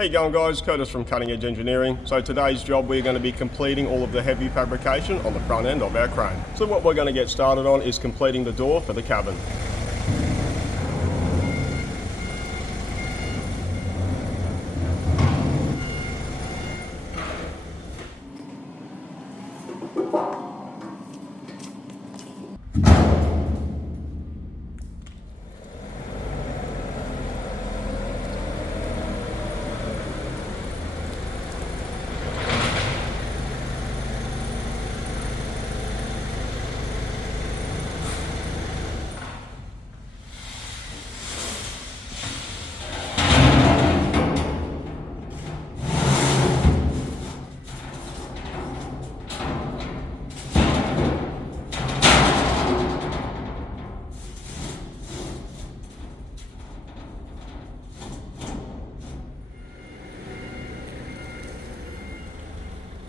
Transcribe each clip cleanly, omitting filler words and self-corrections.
How you going, guys? Curtis from Cutting Edge Engineering. So today's job, we're going to be completing all of the heavy fabrication on the front end of our crane. So what we're going to get started on is completing the door for the cabin.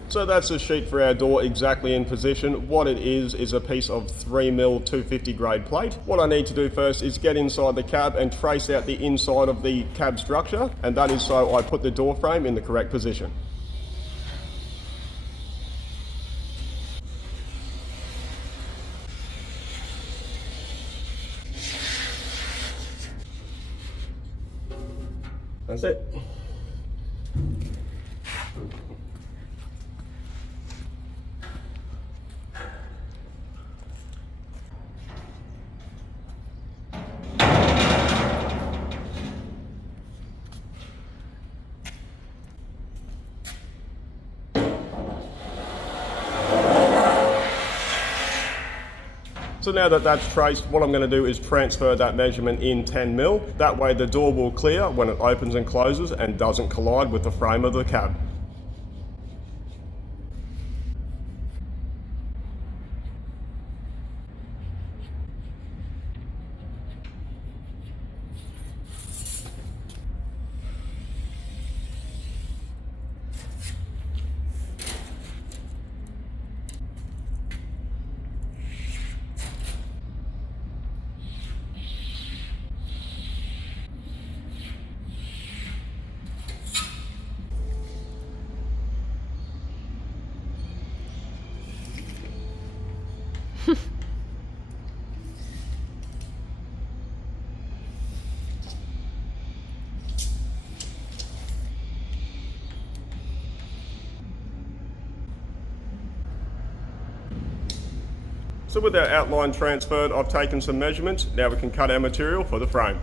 So that's the sheet for our door exactly in position. What it is a piece of 3mm 250 grade plate. What I need to do first is get inside the cab and trace out the inside of the cab structure, and that is so I put the door frame in the correct position. That's it. So now that that's traced, what I'm going to do is transfer that measurement in 10mm. That way the door will clear when it opens and closes and doesn't collide with the frame of the cab. So with our outline transferred, I've taken some measurements. Now we can cut our material for the frame.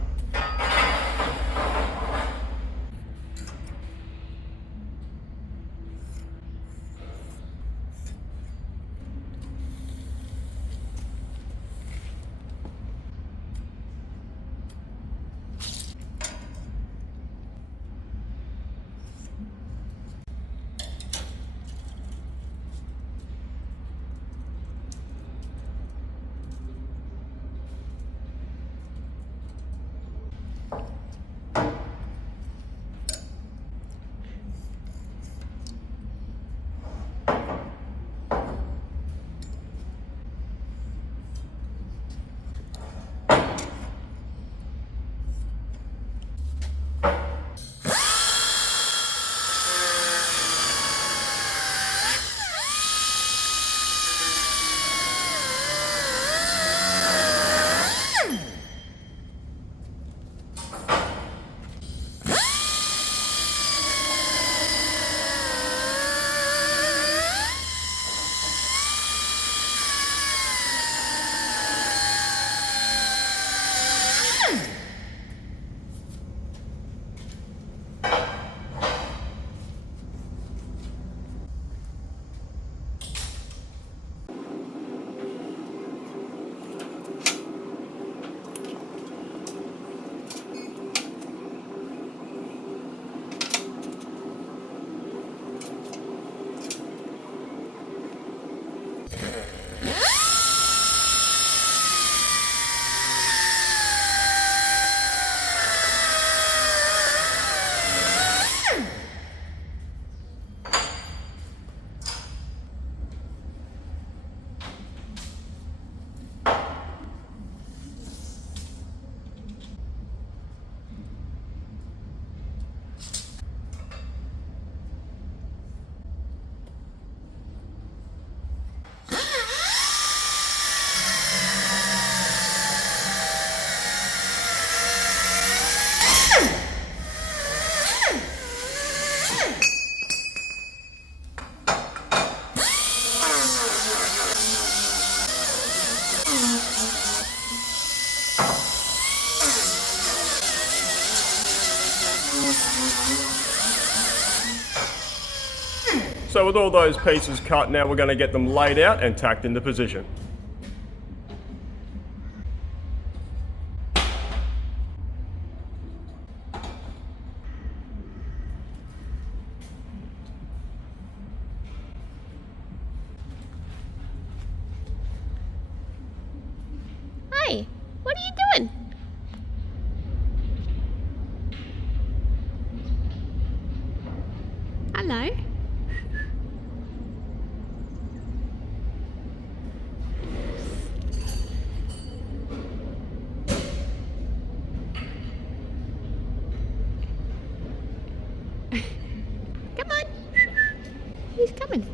So with all those pieces cut, now we're going to get them laid out and tacked into position. Hey, what are you doing? Hello. Come on. He's coming.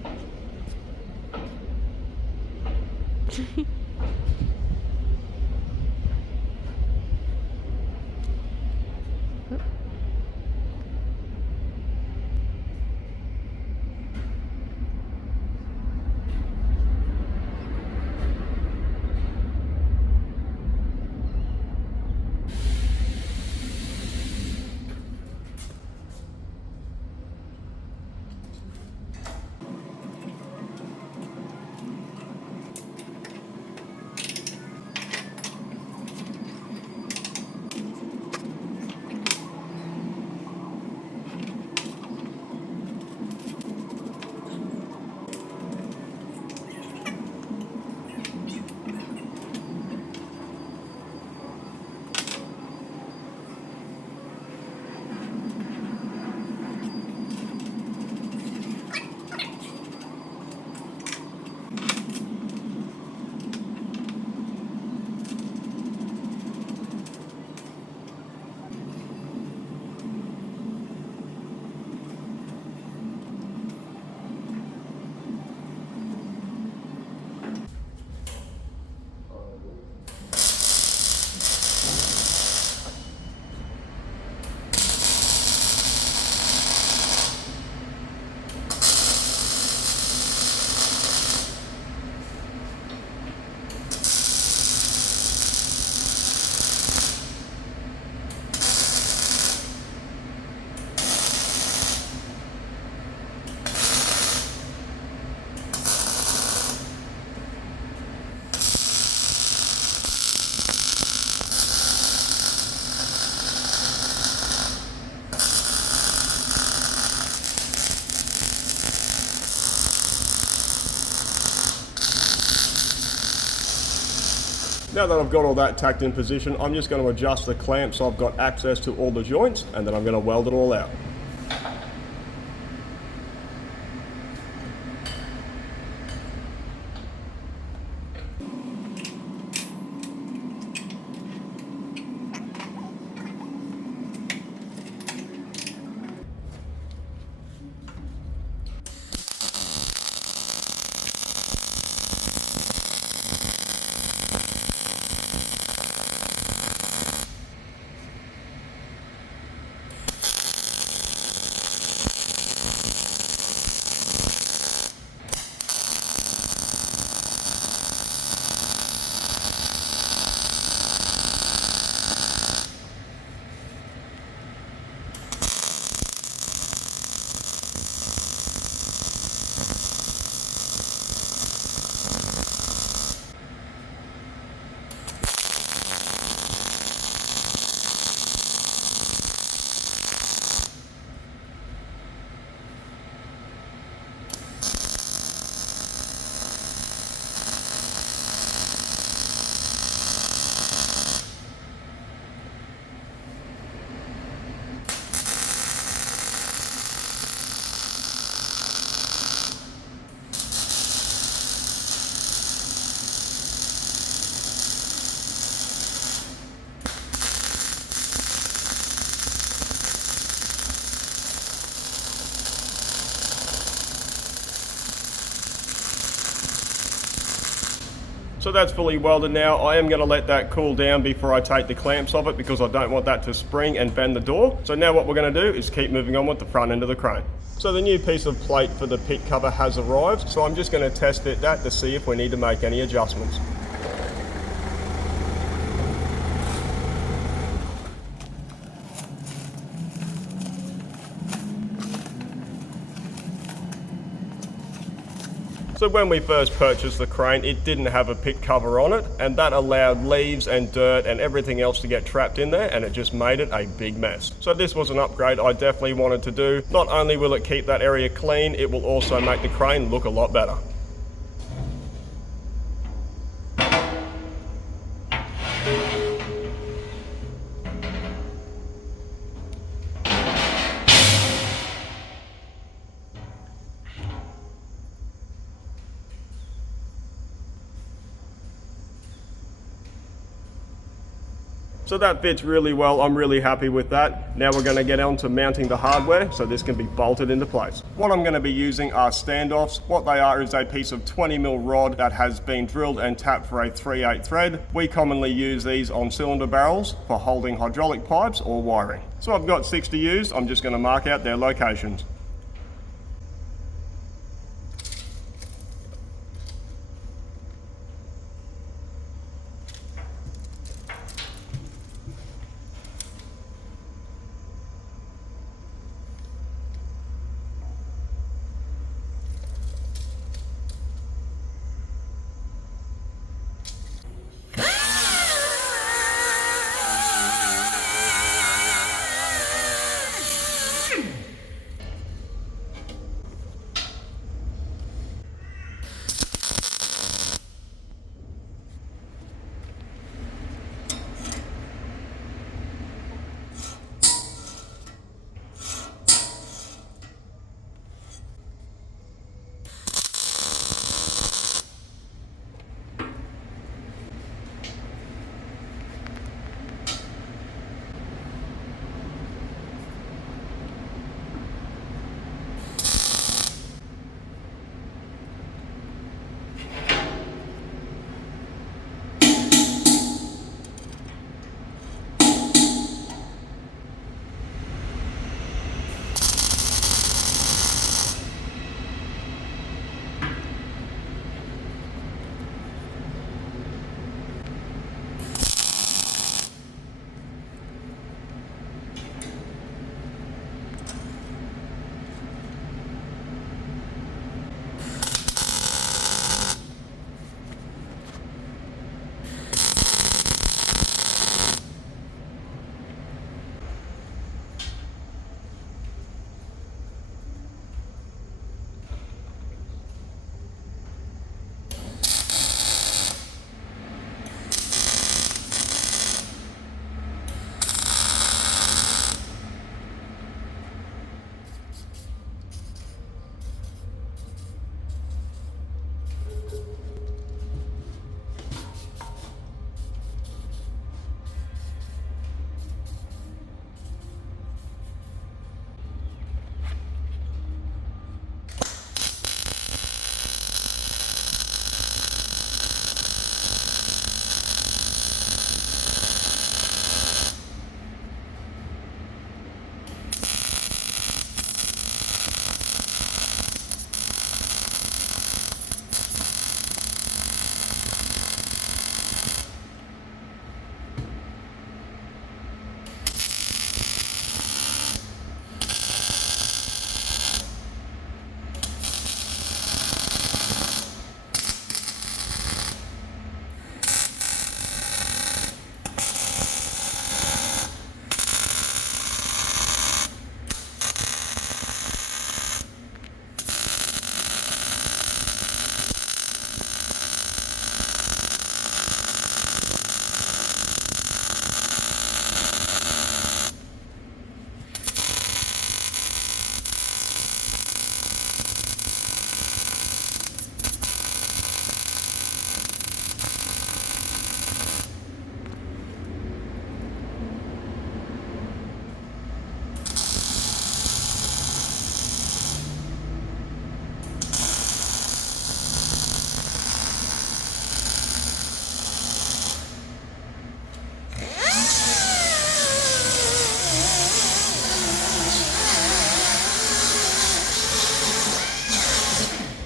Now that I've got all that tacked in position, I'm just going to adjust the clamp so I've got access to all the joints, and then I'm going to weld it all out. So that's fully welded now. I am going to let that cool down before I take the clamps off it because I don't want that to spring and bend the door. So now what we're going to do is keep moving on with the front end of the crane. So the new piece of plate for the pit cover has arrived. So I'm just going to test fit that to see if we need to make any adjustments. So when we first purchased the crane, it didn't have a pit cover on it, and that allowed leaves and dirt and everything else to get trapped in there, and it just made it a big mess. So this was an upgrade I definitely wanted to do. Not only will it keep that area clean, it will also make the crane look a lot better. So that fits really well, I'm really happy with that. Now we're going to get on to mounting the hardware so this can be bolted into place. What I'm going to be using are standoffs. What they are is a piece of 20mm rod that has been drilled and tapped for a 3/8 thread. We commonly use these on cylinder barrels for holding hydraulic pipes or wiring. So I've got 6 to use, I'm just going to mark out their locations.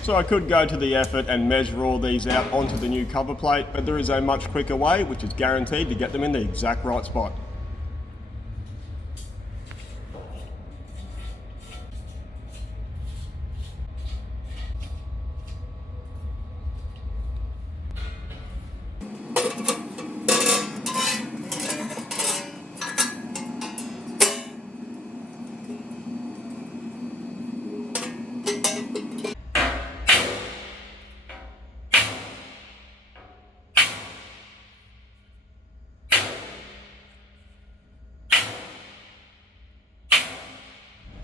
So I could go to the effort and measure all these out onto the new cover plate, but there is a much quicker way which is guaranteed to get them in the exact right spot.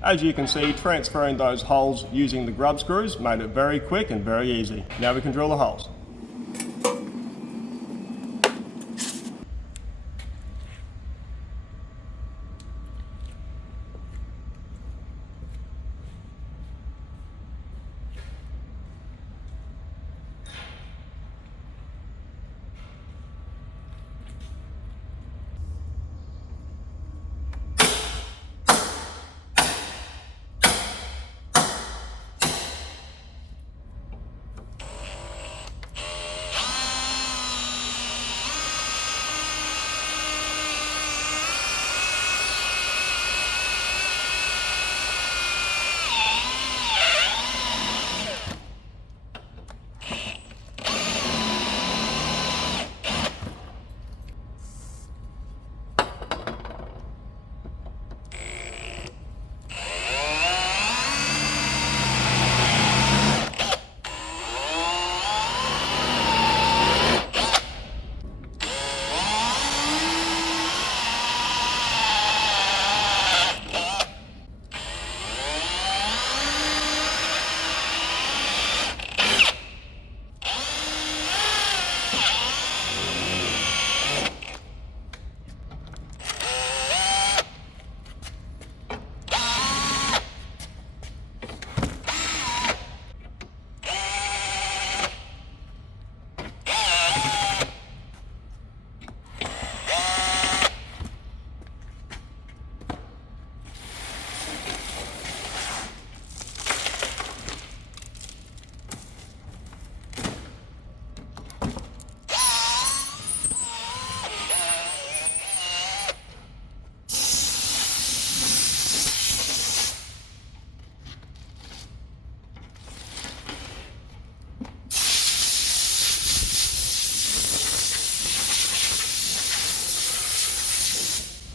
As you can see, transferring those holes using the grub screws made it very quick and very easy. Now we can drill the holes.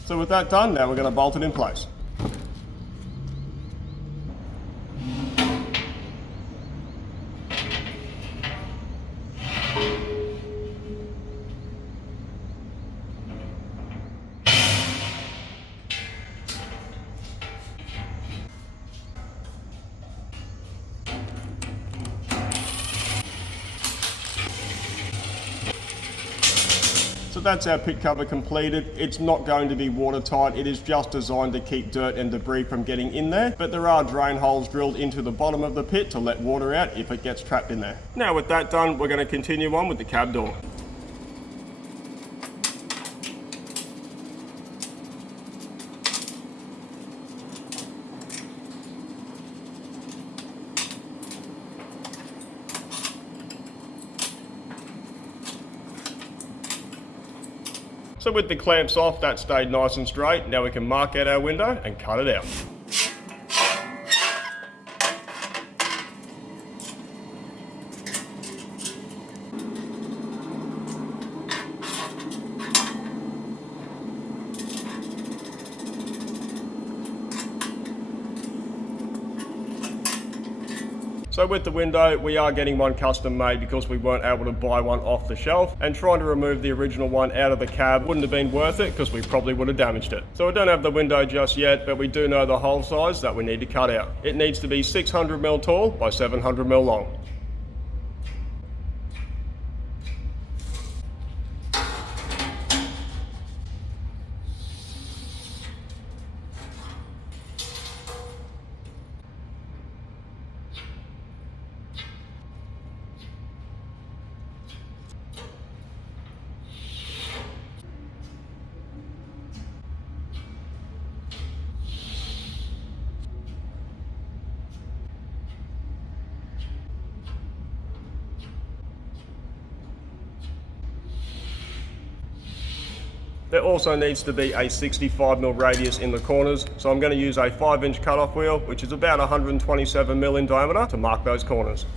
So with that done, now we're going to bolt it in place. So that's our pit cover completed. It's not going to be watertight. It is just designed to keep dirt and debris from getting in there, but there are drain holes drilled into the bottom of the pit to let water out if it gets trapped in there. Now with that done, we're going to continue on with the cab door. So with the clamps off, that stayed nice and straight. Now we can mark out our window and cut it out. So with the window, we are getting one custom made because we weren't able to buy one off the shelf, and trying to remove the original one out of the cab wouldn't have been worth it because we probably would have damaged it. So we don't have the window just yet, but we do know the hole size that we need to cut out. It needs to be 600mm tall by 700mm long. There also needs to be a 65mm radius in the corners, so I'm going to use a 5-inch cutoff wheel, which is about 127mm in diameter, to mark those corners.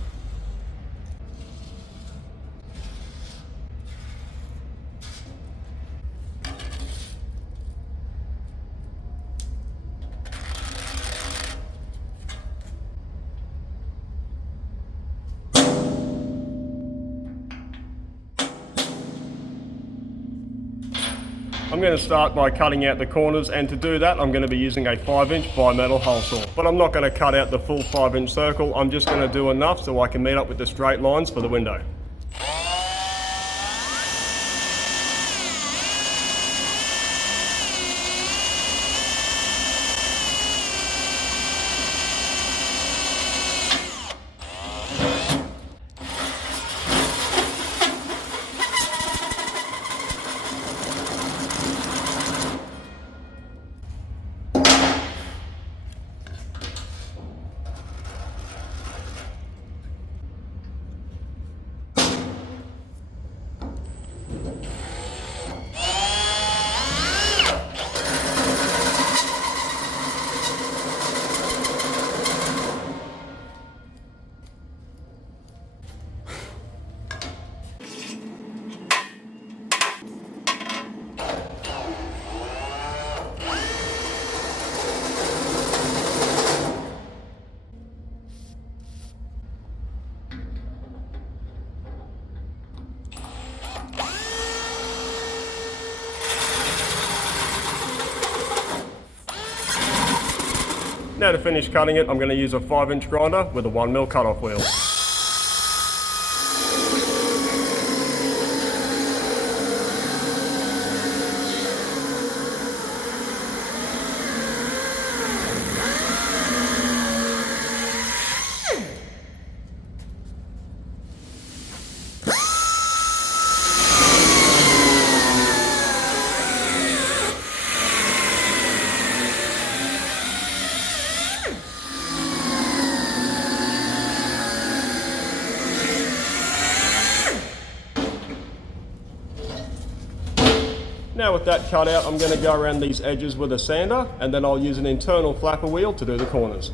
I'm going to start by cutting out the corners, and to do that I'm going to be using a 5-inch bimetal hole saw. But I'm not going to cut out the full 5-inch circle, I'm just going to do enough so I can meet up with the straight lines for the window. Now to finish cutting it, I'm going to use a 5-inch grinder with a 1mm cut-off wheel. Now with that cut out, I'm going to go around these edges with a sander, and then I'll use an internal flapper wheel to do the corners.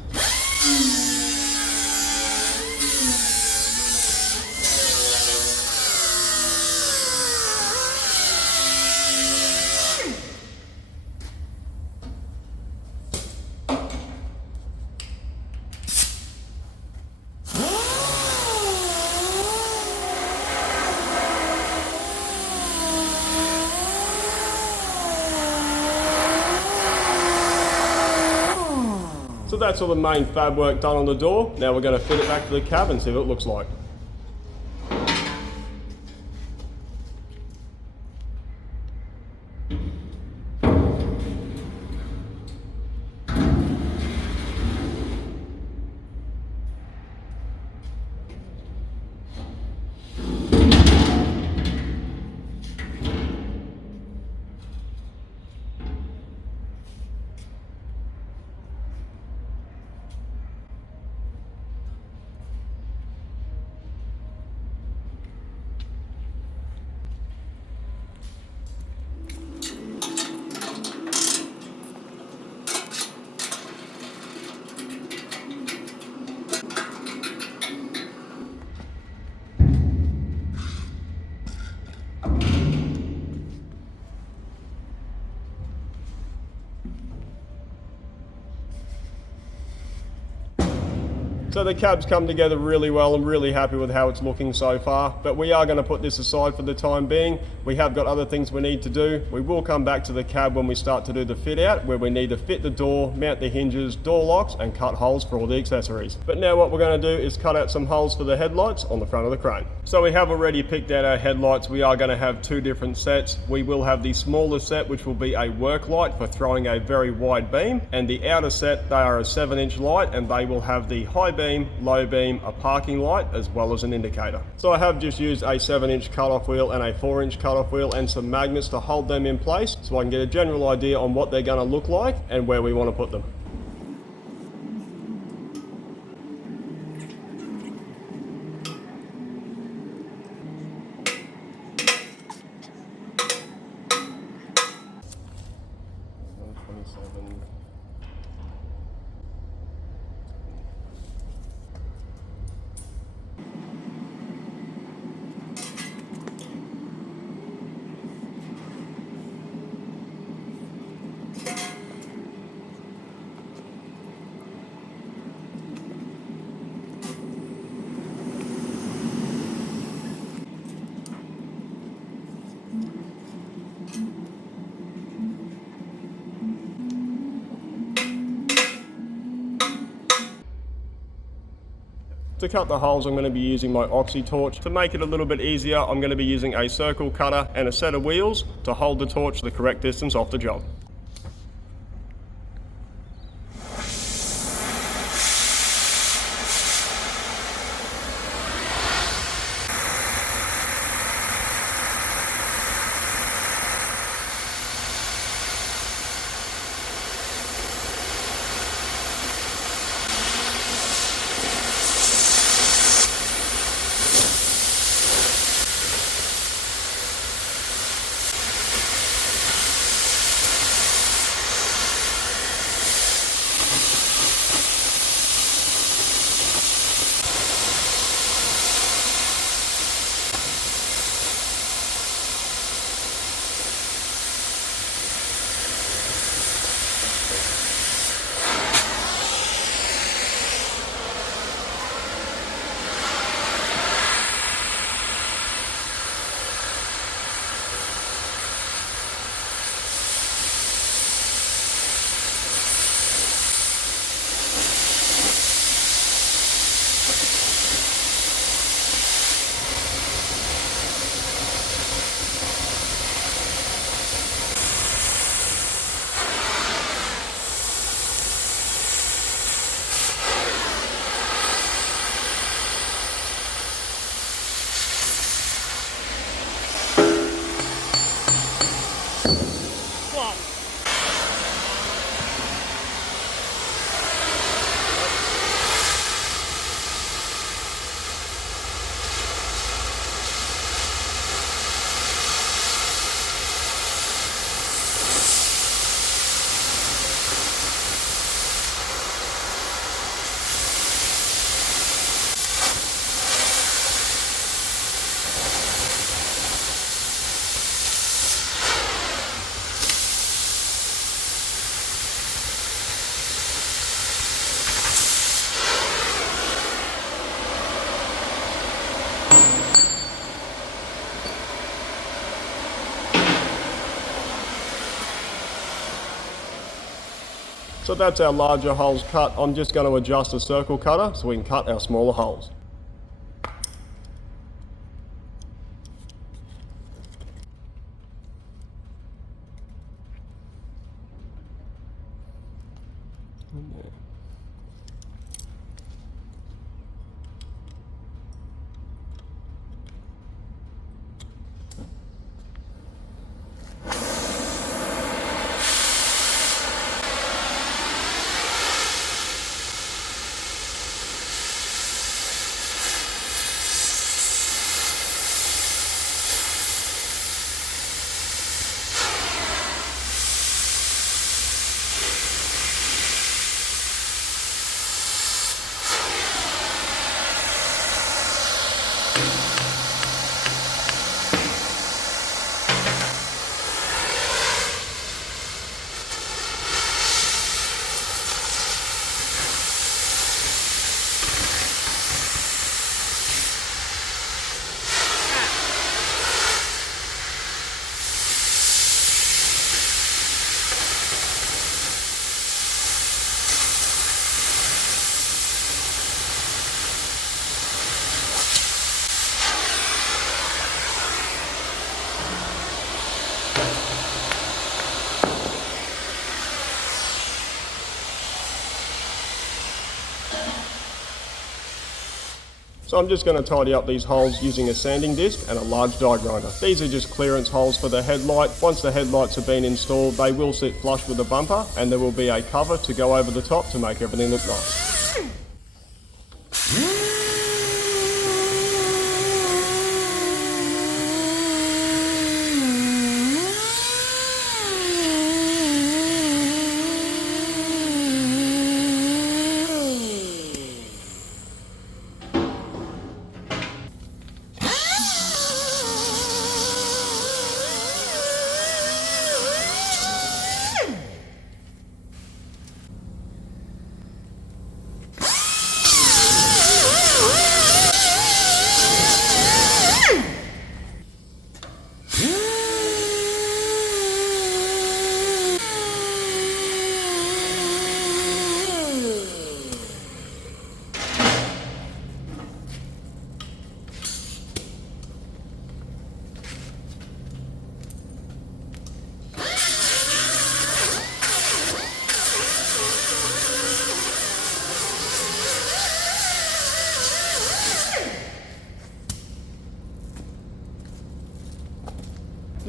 So that's all the main fab work done on the door. Now we're going to fit it back to the cab and see what it looks like. So the cab's come together really well. I'm really happy with how it's looking so far, but we are going to put this aside for the time being. We have got other things we need to do. We will come back to the cab when we start to do the fit out, where we need to fit the door, mount the hinges, door locks, and cut holes for all the accessories. But now what we're going to do is cut out some holes for the headlights on the front of the crane. So we have already picked out our headlights. We are going to have two different sets. We will have the smaller set, which will be a work light for throwing a very wide beam, and the outer set, they are a 7-inch light, and they will have the high beam, low beam, a parking light, as well as an indicator. So I have just used a 7-inch cut-off wheel and a 4-inch cut-off wheel and some magnets to hold them in place so I can get a general idea on what they're going to look like and where we want to put them. To cut the holes, I'm going to be using my oxy torch. To make it a little bit easier, I'm going to be using a circle cutter and a set of wheels to hold the torch the correct distance off the job. So that's our larger holes cut. I'm just going to adjust the circle cutter so we can cut our smaller holes. So I'm just going to tidy up these holes using a sanding disc and a large die grinder. These are just clearance holes for the headlight. Once the headlights have been installed, they will sit flush with the bumper, and there will be a cover to go over the top to make everything look nice.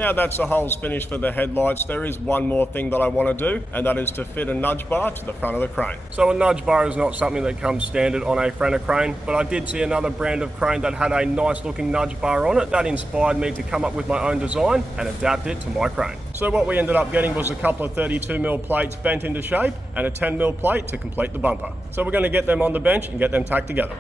Now that's the holes finished for the headlights, there is one more thing that I want to do, and that is to fit a nudge bar to the front of the crane. So a nudge bar is not something that comes standard on a Franna crane, but I did see another brand of crane that had a nice looking nudge bar on it. That inspired me to come up with my own design and adapt it to my crane. So what we ended up getting was a couple of 32mm plates bent into shape and a 10mm plate to complete the bumper. So we're going to get them on the bench and get them tacked together.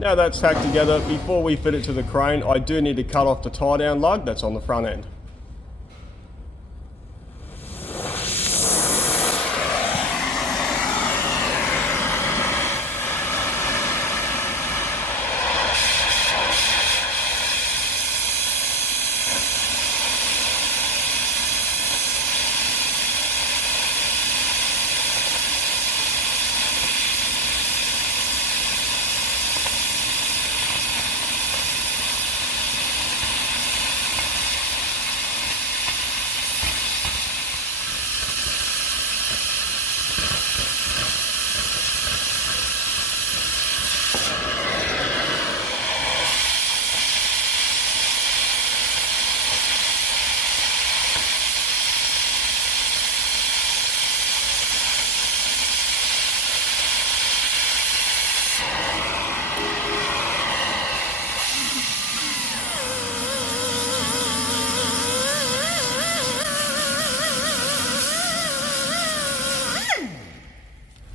Now that's tacked together, before we fit it to the crane, I do need to cut off the tie down lug that's on the front end.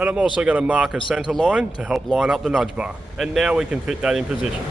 And I'm also going to mark a center line to help line up the nudge bar. And now we can fit that in position.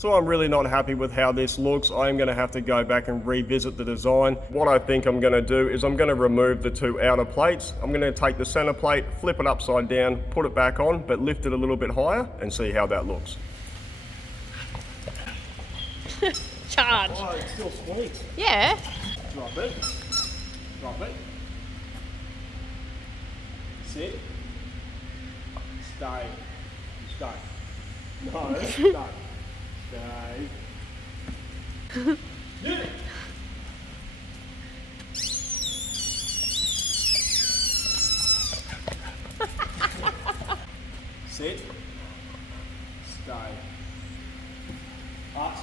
So I'm really not happy with how this looks. I am going to have to go back and revisit the design. What I think I'm going to do is I'm going to remove the two outer plates. I'm going to take the center plate, flip it upside down, put it back on, but lift it a little bit higher and see how that looks. Charge. Oh, it's still sweet. Yeah. Drop it. Drop it. Sit. Stay. Stay. No, stay. Stay. Yeah. Sit. Stay. Up.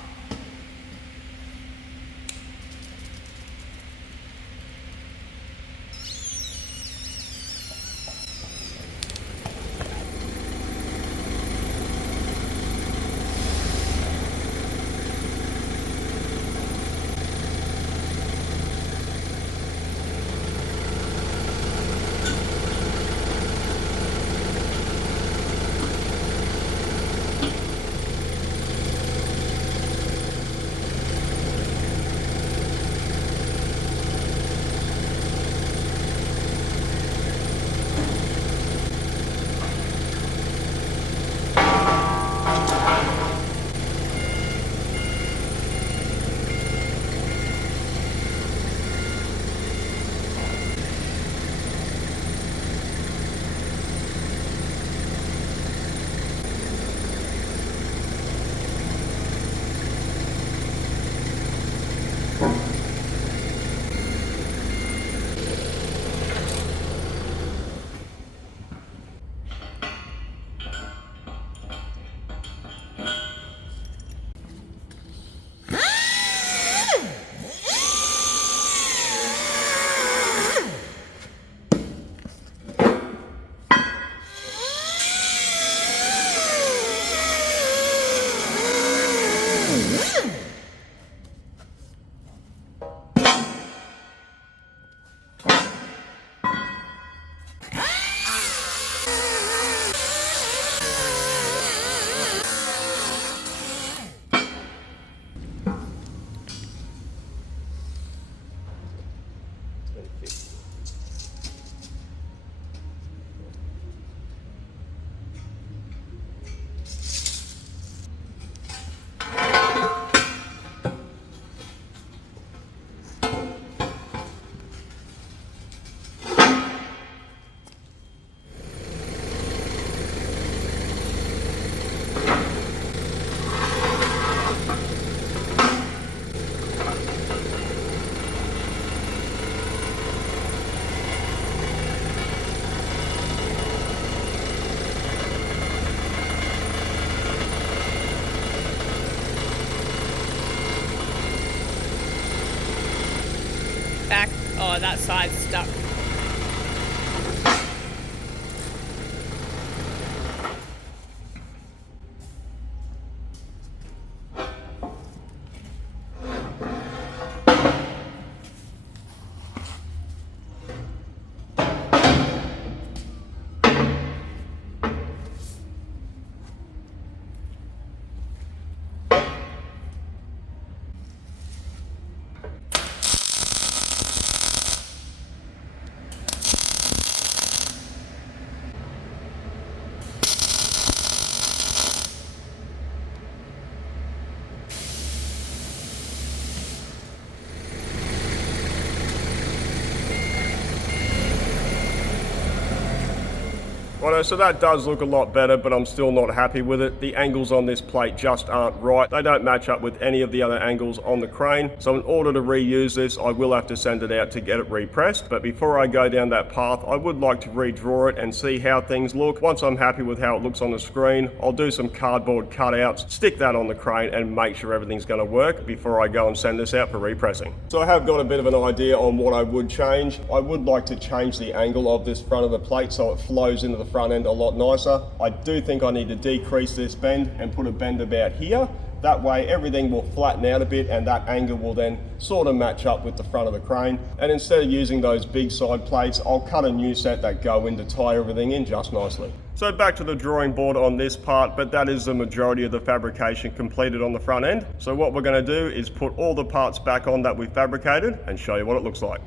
Back. Oh, that side's stuck. Righto, so that does look a lot better, but I'm still not happy with it. The angles on this plate just aren't right. They don't match up with any of the other angles on the crane. So in order to reuse this, I will have to send it out to get it repressed. But before I go down that path, I would like to redraw it and see how things look. Once I'm happy with how it looks on the screen, I'll do some cardboard cutouts, stick that on the crane and make sure everything's going to work before I go and send this out for repressing. So I have got a bit of an idea on what I would change. I would like to change the angle of this front of the plate so it flows into the front end a lot nicer. I do think I need to decrease this bend and put a bend about here, That way everything will flatten out a bit and that angle will then sort of match up with the front of the crane. And instead of using those big side plates, I'll cut a new set that go in to tie everything in just nicely. So back to the drawing board on this part, but that is the majority of the fabrication completed on the front end. So what we're going to do is put all the parts back on that we fabricated and show you what it looks like.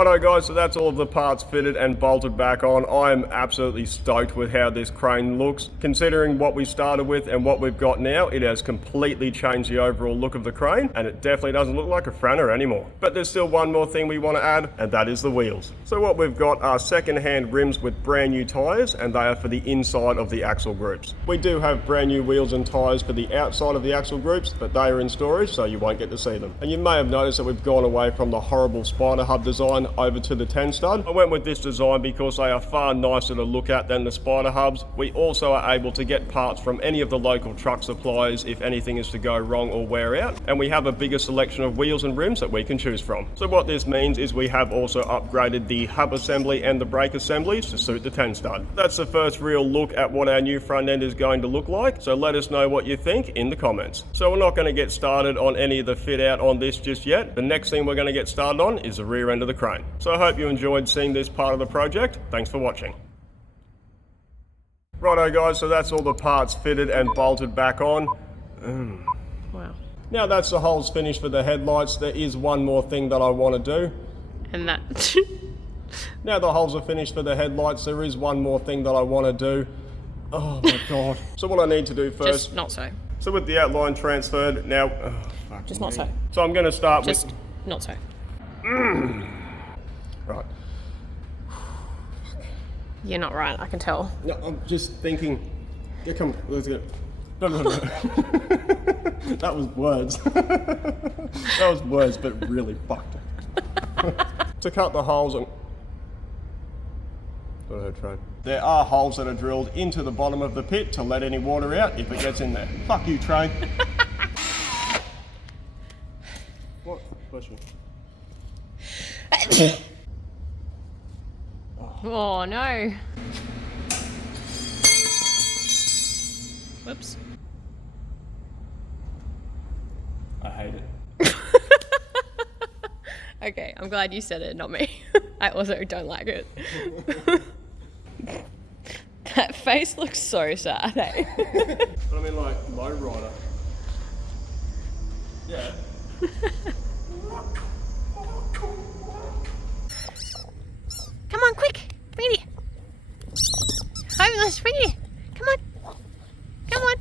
Righto guys, so that's all of the parts fitted and bolted back on. I'm absolutely stoked with how this crane looks. Considering what we started with and what we've got now, it has completely changed the overall look of the crane, and it definitely doesn't look like a Franna anymore. But there's still one more thing we want to add, and that is the wheels. So what we've got are second-hand rims with brand new tyres, and they are for the inside of the axle groups. We do have brand new wheels and tyres for the outside of the axle groups, but they are in storage, so you won't get to see them. And you may have noticed that we've gone away from the horrible spider hub design over to the 10 stud. I went with this design because they are far nicer to look at than the spider hubs. We also are able to get parts from any of the local truck suppliers if anything is to go wrong or wear out, and we have a bigger selection of wheels and rims that we can choose from. So what this means is we have also upgraded the hub assembly and the brake assemblies to suit the 10 stud. That's the first real look at what our new front end is going to look like, so let us know what you think in the comments. So we're not going to get started on any of the fit out on this just yet. The next thing we're going to get started on is the rear end of the crane. So I hope you enjoyed seeing this part of the project. Thanks for watching. Righto guys, so that's all the parts fitted and bolted back on. Wow. Now that's the holes finished for the headlights. There is one more thing that I want to do. And that. Now the holes are finished for the headlights, there is one more thing that I want to do. Oh my god. So what I need to do first... Just not so. So with the outline transferred, now... Just not so. So I'm going to start Just with... not so. Right. You're not right, I can tell. No, I'm just thinking... Yeah, come, let's go. No. That was words. That was words, but really fucked it. To cut the holes... Go ahead, Trey. There are holes that are drilled into the bottom of the pit to let any water out if it gets in there. Fuck you, Trey. What? Bless you. Oh no. Whoops. I hate it. Okay, I'm glad you said it, not me. I also don't like it. That face looks so sad, eh? But I mean, like, low rider. Yeah. Come on, quick! Bring it! Let's bring it! Come on! Come on!